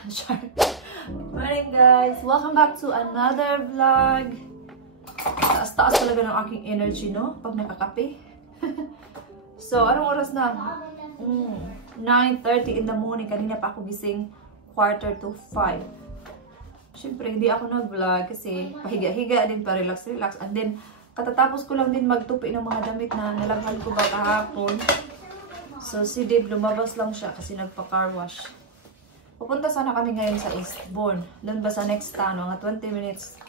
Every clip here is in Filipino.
Morning guys! Welcome back to another vlog. Taas-taas talaga ng aking energy, no? Pag nakakape. So, anong oras na? 9:30 in the morning. Kanina pa ako gising 4:45. Siyempre, hindi ako nag-vlog kasi pahiga-higa din, pa-relax-relax. And then, katatapos ko lang din magtupi ng mga damit na nalaghan ko ba kahapon. So, si Dave lumabas lang siya kasi nagpa-car wash. Pupunta sana kami ngayon sa Eastbourne. Doon ba sa next town, mga 20 minutes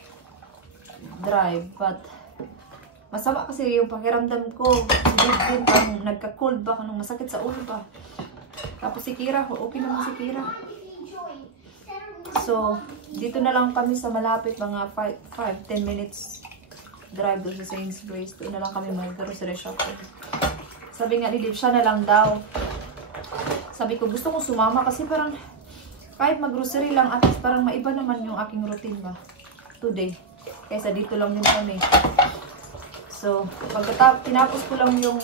drive. But, masama kasi yung pakiramdam ko. Din parang nagka-cold ba, kanong masakit sa ulo pa. Tapos si Kira, okay naman si Kira. So, dito na lang kami sa malapit, mga 5-10 minutes drive doon sa Sainsbury's. Doon na lang kami mag-grocery shopping. Sabi nga ni Dave, siya na lang daw. Sabi ko, gusto kong sumama kasi parang kahit mag-grocery lang, at least parang maiba naman yung aking routine ba today. Kaysa dito lang din kami. So, tinapos ko lang yung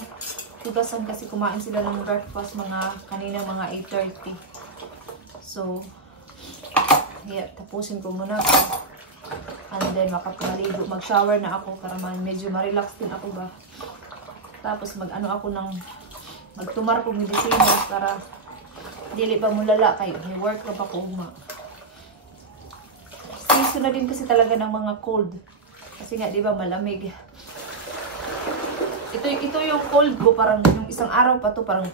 hugasan kasi kumain sila ng breakfast kanina mga 8:30. So, yeah, tapusin ko muna. And then, makapaligo. Mag-shower na ako para medyo ma-relax din ako ba. Tapos, magtumar kong medicine para dili ba mulala kay work ka pa ko season na din kasi talaga ng mga cold kasi nga di ba malamig. Ito yung cold ko, parang yung isang araw pa to parang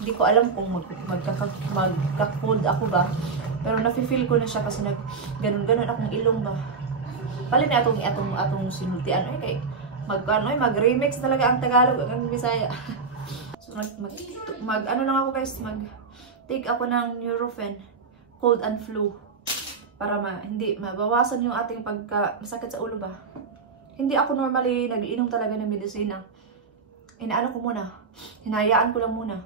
hindi ko alam kung magka-cold ako ba, pero nafe-feel ko na siya kasi ganun akong ilong ba. Palin na atong sinultian kay mag-remix talaga ang Tagalog ang Bisaya. So ano lang ako guys, take ako ng Nurofen, cold and flu. Para hindi mabawasan yung ating masakit sa ulo ba. Hindi ako normally nag-iinom talaga ng medisina. Inaano ko muna. Hinayaan ko lang muna.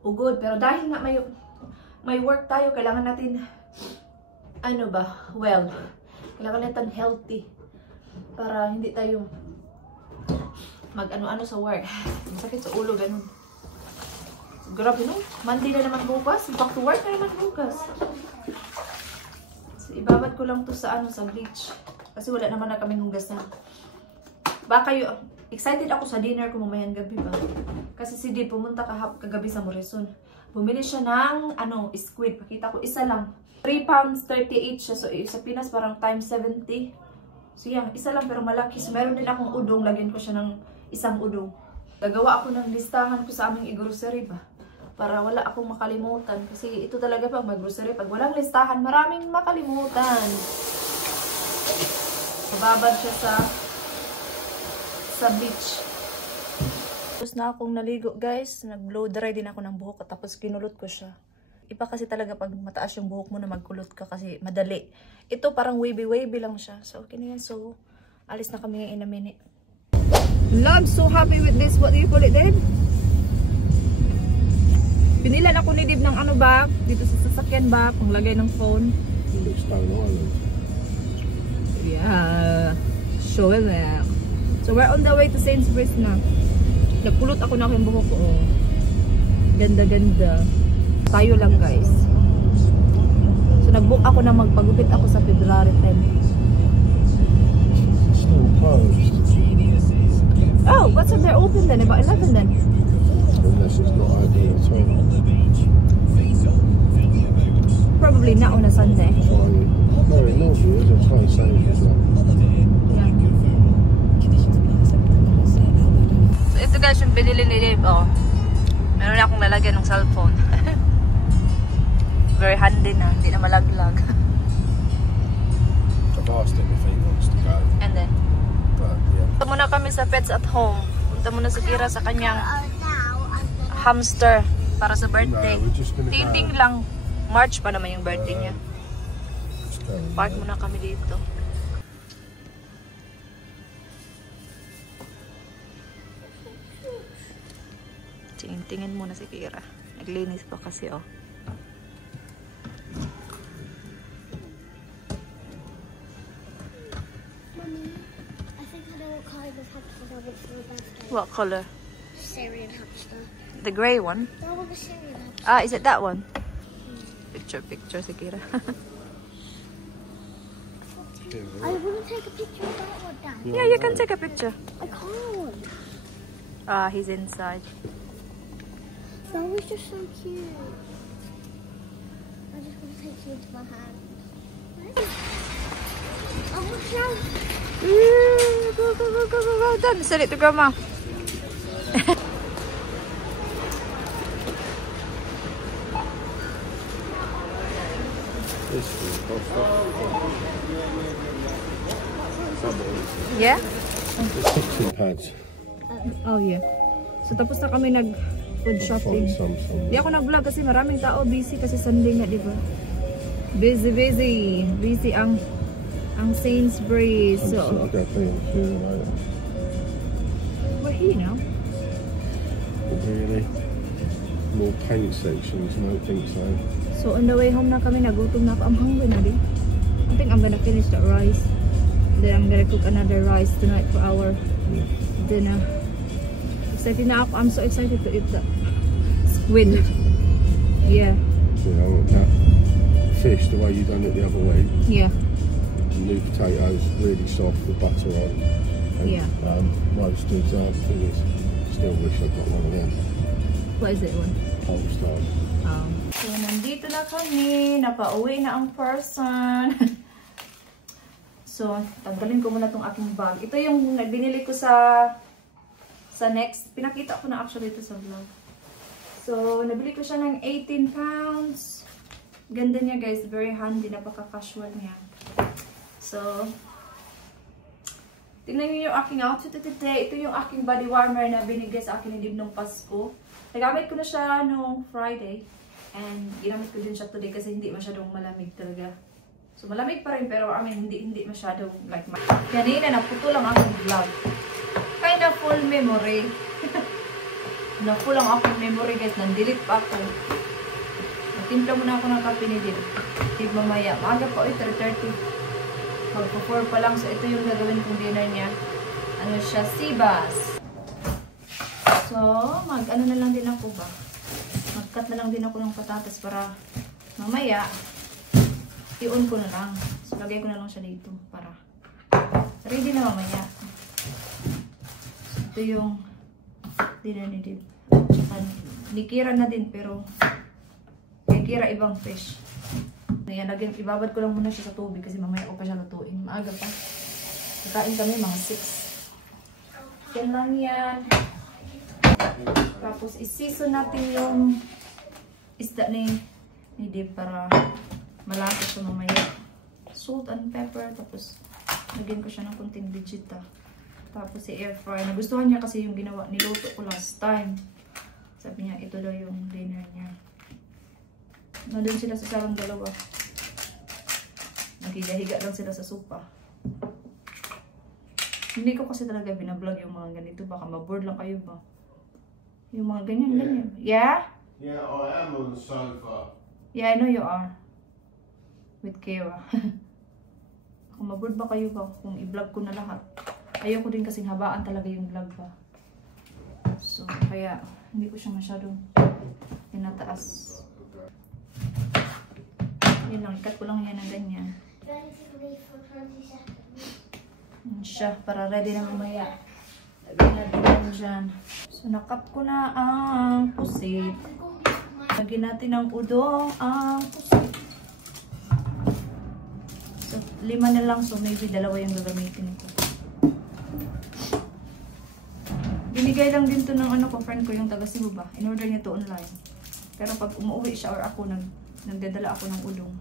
Ugod. Pero dahil nga may work tayo, kailangan natin kailangan natin healthy. Para hindi tayo mag-ano-ano sa work. Masakit sa ulo, ganun. Grabe no? Monday na naman bukas. Back to work na naman bukas. So, ibabad ko lang to sa bleach. Kasi wala naman na kaming hugasan. Baka excited ako sa dinner ko mamayang gabi ba? Kasi si Dee pumunta kagabi sa Morrison. Bumili siya ng squid. Pakita ko, isa lang. £3.38 siya. So, sa Pinas parang times 70. So yan, isa lang pero malaki. So meron din akong udong, lagyan ko siya ng isang udong. Gagawa ako ng listahan ko sa aming grocery ba. Para wala akong makalimutan. Kasi ito talaga pag mag-grocery, pag walang listahan, maraming makalimutan. Mababad siya sa beach. Tapos na akong naligo guys. Nag-blow dry din ako ng buhok tapos kinulot ko siya. Iba kasi talaga pag mataas yung buhok mo na magkulot ka kasi madali. Ito parang wavy-wavy lang siya. So, okay na yan. So, alis na kami in a minute. Love, so happy with this. What do you call it then? Pinilan ako ni Dib ng ba? Dito sa sasakyan ba? Panglagay ng phone. Yeah. Show them. So, we're on the way to Sainsbury's na. Nagkulot ako na yung buhok ko. Oh. Ganda-ganda. Tayo lang guys. So nag-book ako na magpagupit ako sa February 10. Oh, what's if they're open then? About 11 then? Unless it's not ideal at all. Probably not on a Sunday. No, it normally is. I'll try and save as well. Yeah. So ito guys yung binili ni Dave. Oh. Meron na akong lalagyan ng cellphone. Very handy na, hindi na malaglag. I've asked him if he wants to go. And then? But, yeah. Punta muna kami sa Pets at Home. Punta muna si Kira sa kanyang hamster para sa birthday. Tinding lang. March pa naman yung birthday niya. Park muna kami dito. Tingin muna si Kira. Naglinis pa kasi Mommy, I think I know what kind of hamster I want. What color? Syrian hamster. The grey one? That one, the Syrian hamster. Ah, is it that one? Picture, Sakira. I want to take a picture of that one, Dad. Yeah, you can take a picture. I can't. Ah, he's inside. That was just so cute. I just want to take you into my hand. Oh, watch out. Go. Done. Send it to Grandma. This is Yeah? kitchen pads. Oh, yeah. So, tapos na kami nag-food shopping. Hindi ako nag-vlog kasi maraming tao. Busy kasi Sunday nga, di ba? Busy ang Sainsbury's. So, we're here now. Really? More paint sections, no think so. So, on the way home na kami, nagutom na ako. I'm hungry na din. I think I'm gonna finish that rice. Then I'm gonna cook another rice tonight for our dinner. Excited na ako. I'm so excited to eat the squid. Yeah. You know, that fish, the way you done it the other way. Yeah. New potatoes, really soft with butter on. And, Yeah. Roasted thing is, still wish I got one of them. What is it one? Polestar. So, nandito na kami. Napauwi na ang person. So, tanggalin ko muna tong aking bag. Ito yung binili ko sa Next. Pinakita ko na actually ito sa vlog. So, nabili ko siya ng 18 pounds. Ganda niya guys. Very handy. Napaka-casual niya. So, tingnan niyo yung aking outfit today. Ito yung aking body warmer na binigay sa akin ni Dib nung Pasko. Nagamit ko na siya nung Friday. And ginamit ko din siya today kasi hindi masyadong malamig talaga. So malamig pa rin pero hindi masyadong like kanina naputo lang akong vlog. Kinda full memory. Na-full ang akong memory guys. Nang-delete pa ako. Natimpla muna ako ng kape ni Dib. Dib mamaya. Maaga pa 3:30. Magpo-4 pa lang. So ito yung gagawin kong dinner niya. Ano siya? Sibas. So mag-ano na lang din ako ba? Mag-cut na lang din ako ng patatas para mamaya i-on ko na lang. So, lagay ko na lang siya dito para ready na mamaya. So, ito yung dinner ni Dib. Tsaka ni Kira na din pero kay Kira ibang fish. Ayan, ibabad ko lang muna siya sa tubig kasi mamaya ko pa siya lutuin. Maaga pa. Kakain kami mga 6. Yan lang yan. Tapos i-season natin yung isda ni Dib para malasa siya mamaya. Salt and pepper. Tapos lagyan ko siya ng kunting digita. Tapos si air fry. Nagustuhan niya kasi yung ginawa niluto ko last time. Sabi niya ito daw yung dinner niya. Nandun sila sa sarang dalawa. Naghiga-higa lang sila sa sopa. Hindi ko kasi talaga binablog yung mga ganito. Baka maboard lang kayo ba? Yung mga ganyan. Yeah? Yeah, I am on the sofa. Yeah, I know you are. With Kira. Kung maboard ba kayo ba? Kung i-vlog ko na lahat. Ayoko din kasing habaan talaga yung vlog ba. So, kaya hindi ko siya masyadong tinataas. Yun lang, ikat ko lang yan ng ganyan. Yan siya, para ready na mamaya. Lagyan natin yan dyan. So, nakat ko na ang pusit. Lagyan natin ang udong ang pusit. So, 5 na lang. So, maybe 2 yung gagamitin ko. Binigay lang din to ng friend ko yung taga Cebu ba. In-order niya to online. Pero pag umuwi siya or ako, nagdadala ako ng udong.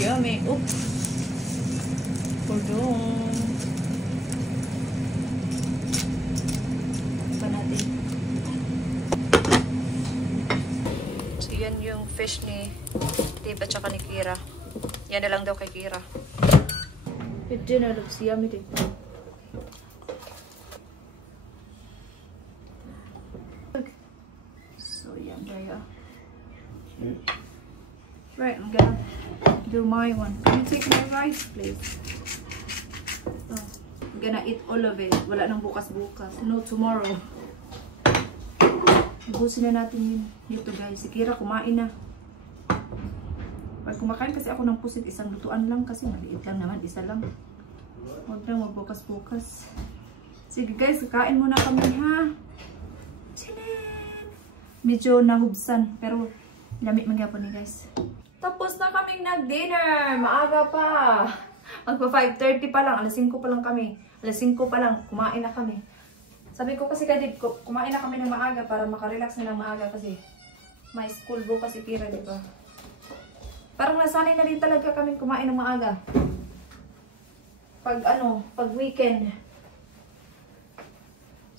Yummy. Oops. Udong. Pa natin. So, yan yung fish ni Dib at saka ni Kira. Yan na lang daw kay Kira. It dinner looks yummy din. Right, I'm gonna do my one. Can you take my rice, please? Oh, I'm gonna eat all of it. Wala nang bukas-bukas. No tomorrow. Ubusin na natin yun. Dito guys. Si Kira kumain na. Pag kumakain kasi ako ng pusit, isang lutuan lang kasi maliit lang naman. Isa lang. Huwag lang magbukas-bukas. Sige guys, kakain muna kami ha. Chilin! Medyo nahubsan. Pero lamig magyapon ni guys. Tapos na kaming nag-dinner. Maaga pa. Magpa 5:30 pa lang. Alas 5 pa lang kami. Alas 5 pa lang. Kumain na kami. Sabi ko kasi kadib, kumain na kami ng maaga para makarelax na ng maaga kasi may school bukas si Kira, di ba? Parang nasanay na din talaga kami kumain ng maaga. Pag weekend.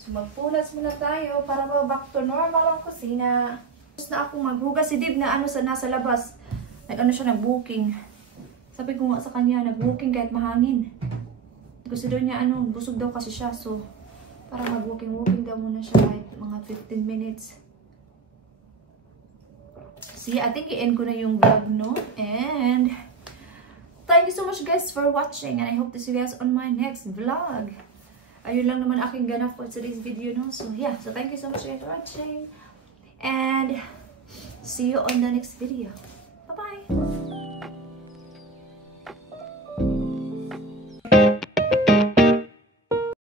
So magpunas muna tayo para back to normal ang kusina. Tapos na akong maghugas si Dib na nasa labas. Siya nag-booking. Sabi ko nga sa kanya, nag-booking kahit mahangin. Gusto daw niya busog daw kasi siya. So para mag-walking daw muna siya kahit mga 15 minutes. So yeah, I think i-end ko na yung vlog, no? And thank you so much guys for watching. And I hope to see you guys on my next vlog. Ayun lang naman aking ganap for today's video, no? So yeah, so thank you so much guys for watching. And see you on the next video. Bye-bye!